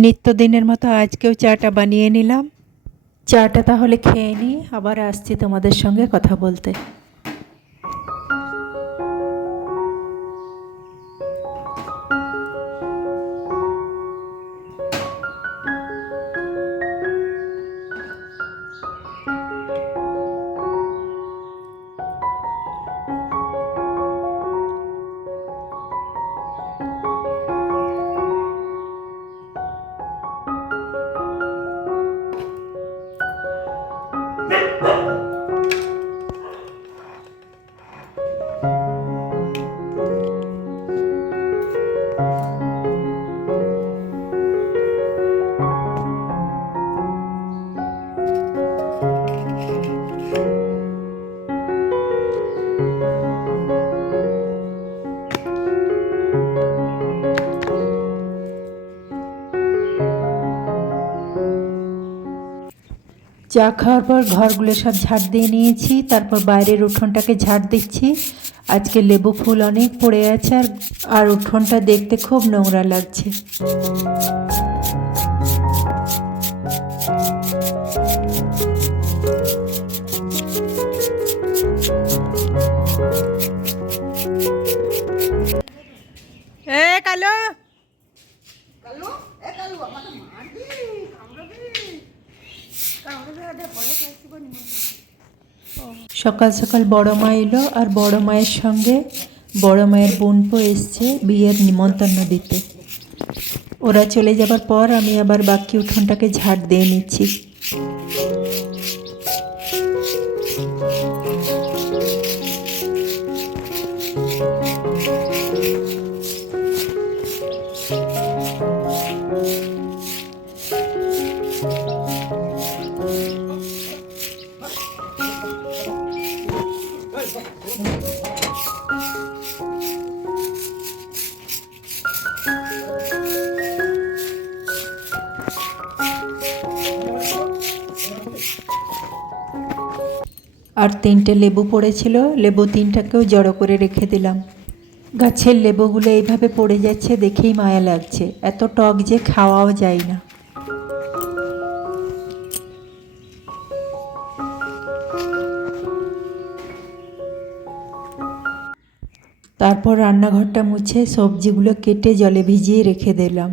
নিত্যদিনের মতো আজকেও চাটা বানিয়ে নিলাম। চাটা তাহলে খেয়ে নিই, আবার আসছি তোমাদের সঙ্গে কথা বলতে। চা খাওয়ার পর ঘরগুলো সব ঝাড় দিয়ে নিয়েছি, তারপর বাইরের উঠোনটাকে ঝাড় দিচ্ছি। আজকে লেবু ফুল অনেক পড়ে আছে, আর উঠোনটা দেখতে খুব নোংরা লাগছে। কালো সকাল সকাল বড় মা এলো, আর বড় মায়ের সঙ্গে বড় মায়ের বোনপো এসছে বিয়ের নিমন্ত্রণ দিতে। ওরা চলে যাবার পর আমি আবার বাকি উঠোনটাকে ঝাড় দিয়ে নিচ্ছি। আর 3টে লেবু পড়েছিল, লেবু 3টাকেও জড়ো করে রেখে দিলাম। গাছের লেবুগুলো এইভাবে পড়ে যাচ্ছে, দেখেই মায়া লাগছে। এত টক যে খাওয়াও যায় না। তারপর রান্নাঘরটা মুছে সবজিগুলো কেটে জলে ভিজিয়ে রেখে দিলাম।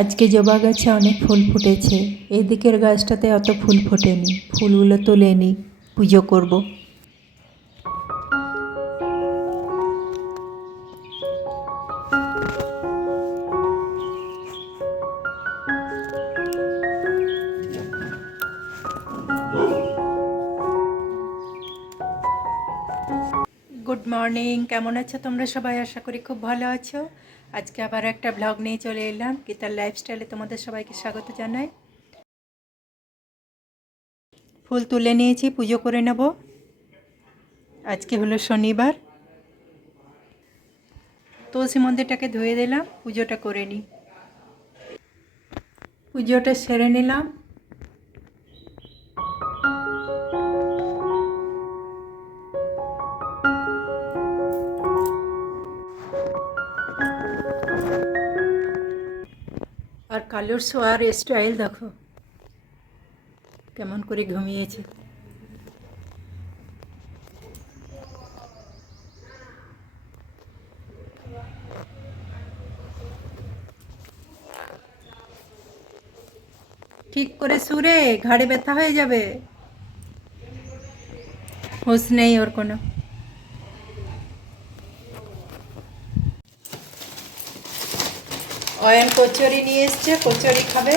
আজকে জবা গাছে অনেক ফুল ফুটেছে, এদিকের গাছটাতে অত ফুল ফোটেনি। ফুলগুলো তুলে নিই, পুজো করব। গুড মর্নিং, কেমন আছো তোমরা সবাই? আশা করি খুব ভালো আছো। আজকে আবার একটা ব্লগ নিয়ে চলে এলাম। গীতার লাইফস্টাইলে তোমাদের সবাইকে স্বাগত জানাই। ফুল তুলে নিয়েছি, পুজো করে নেব। আজকে হলো শনিবার। তুলসী মন্দিরটাকে ধুয়ে দিলাম, পুজোটা করে নিই। পুজোটা সেরে নিলাম। আর কালোর শোয়ার স্টাইল দেখো কেমন করে ঘুমিয়েছে। ঠিক করে শুরে, ঘাড়ে ব্যথা হয়ে যাবে। হুঁশ নেই ওর কোনো। অয়ন কচুরি নিয়ে এসছে, কচুরি খাবে।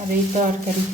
আর এই তরকারি।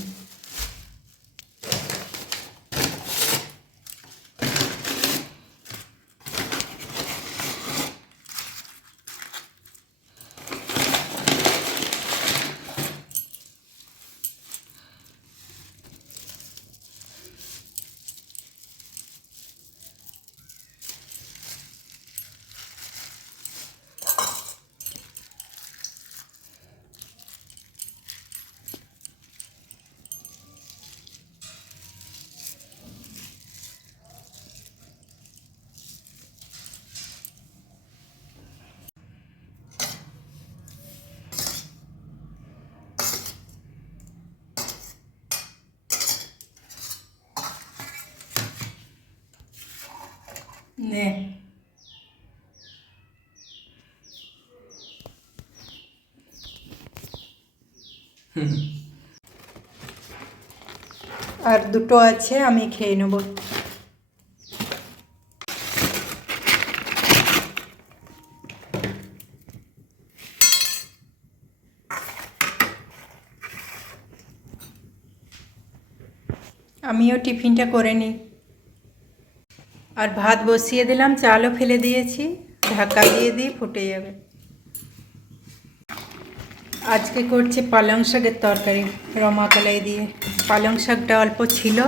নে আর দুটো আছে, আমি খেয়ে নেব। আমিও টিফিনটা করে নিই। আর ভাত বসিয়ে দিলাম, চালও ফেলে দিয়েছি, ঢাকা দিয়ে দিই, ফুটে যাবে। আজকে করছি পালং শাকের তরকারি রমা কলাই দিয়ে। পালং শাকটা অল্প ছিল,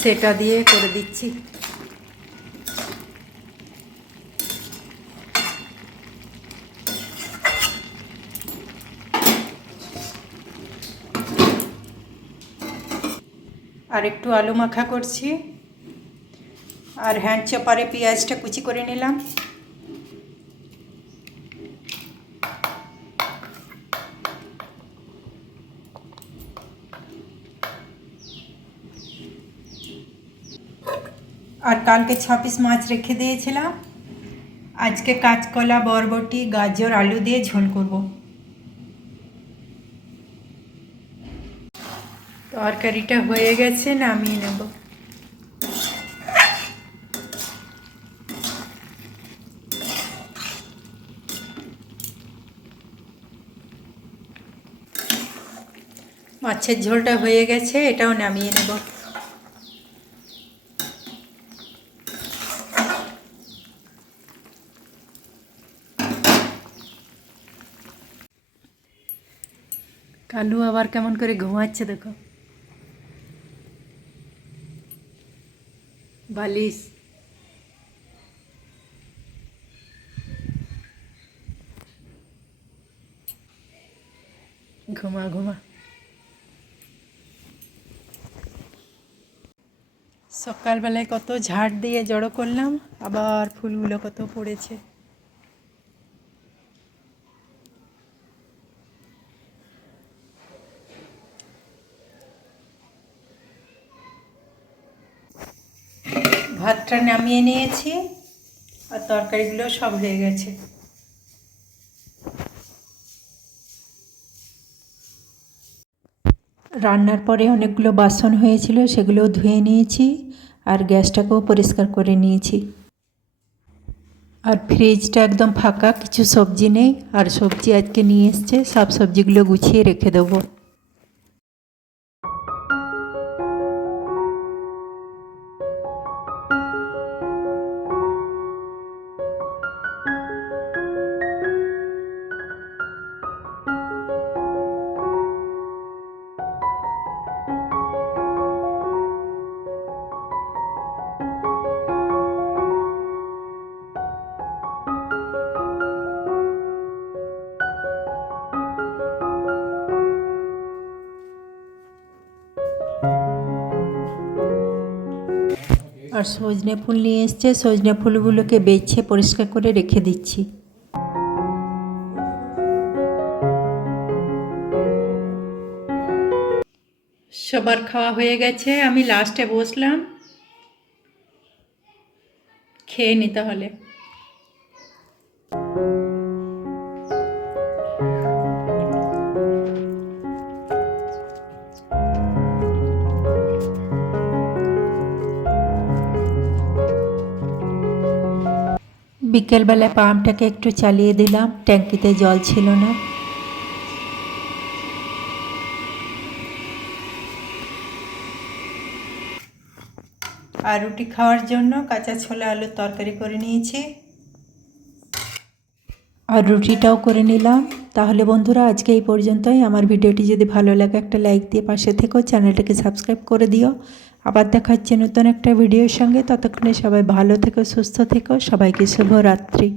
সেটা দিয়ে করে দিচ্ছি। আর একটু আলু মাখা করছি, আর হ্যান্ড চপারে পেঁয়াজটা কুচি করে নিলাম। আর কালকে 6 পিস মাছ রেখে দিয়েছিলাম, আজকে কাঁচকলা, বরবটি, গাজর, আলু দিয়ে ঝোল করব। তরকারিটা হয়ে গেছে, নামিয়ে নেব। মাছের ঝোলটা হয়ে গেছে, এটাও নামিয়ে নেব। কালু আবার কেমন করে ঘুমাচ্ছে দেখো, বালিশ। ঘুমা ঘুমা। সকালবেলায় কত ঝাড় দিয়ে জড়ো করলাম, আবার ফুলগুলো কত পড়েছে। ভাতটা নামিয়ে নিয়েছি, আর তরকারিগুলো সব হয়ে গেছে। রান্নার পরে অনেকগুলো বাসন হয়েছিল, সেগুলো ধুয়ে নিয়েছি, আর গ্যাসটাকেও পরিষ্কার করে নিয়েছি। আর ফ্রিজটা একদম ফাঁকা, কিছু সবজি নেই, আর সবজি আজকে নিয়ে এসছে, সব সবজিগুলো গুছিয়ে রেখে দেবো। আর সজনে ফুল নিয়ে এসছে, সজনে ফুলগুলোকে বেছে পরিষ্কার করে রেখে দিচ্ছি। সবার খাওয়া হয়ে গেছে, আমি লাস্টে বসলাম, খেয়ে নিতে হলে। বিকেলবেলায় পাম্পটাকে একটু চালিয়ে দিলাম, ট্যাঙ্কিতে জল ছিল না। আর রুটি খাওয়ার জন্য কাঁচা ছোলা আলুর তরকারি করে নিয়েছি, আর রুটিটাও করে নিলাম। তাহলে বন্ধুরা, আজকে এই পর্যন্তই। আমার ভিডিওটি যদি ভালো লাগে একটা লাইক দিয়ে পাশে থেকো, চ্যানেলটাকে সাবস্ক্রাইব করে দিও। আবার দেখা হচ্ছে নতুন একটা ভিডিওর সঙ্গে। ততক্ষণে সবাই ভালো থেকো, সুস্থ থেকো। সবাইকে শুভরাত্রি।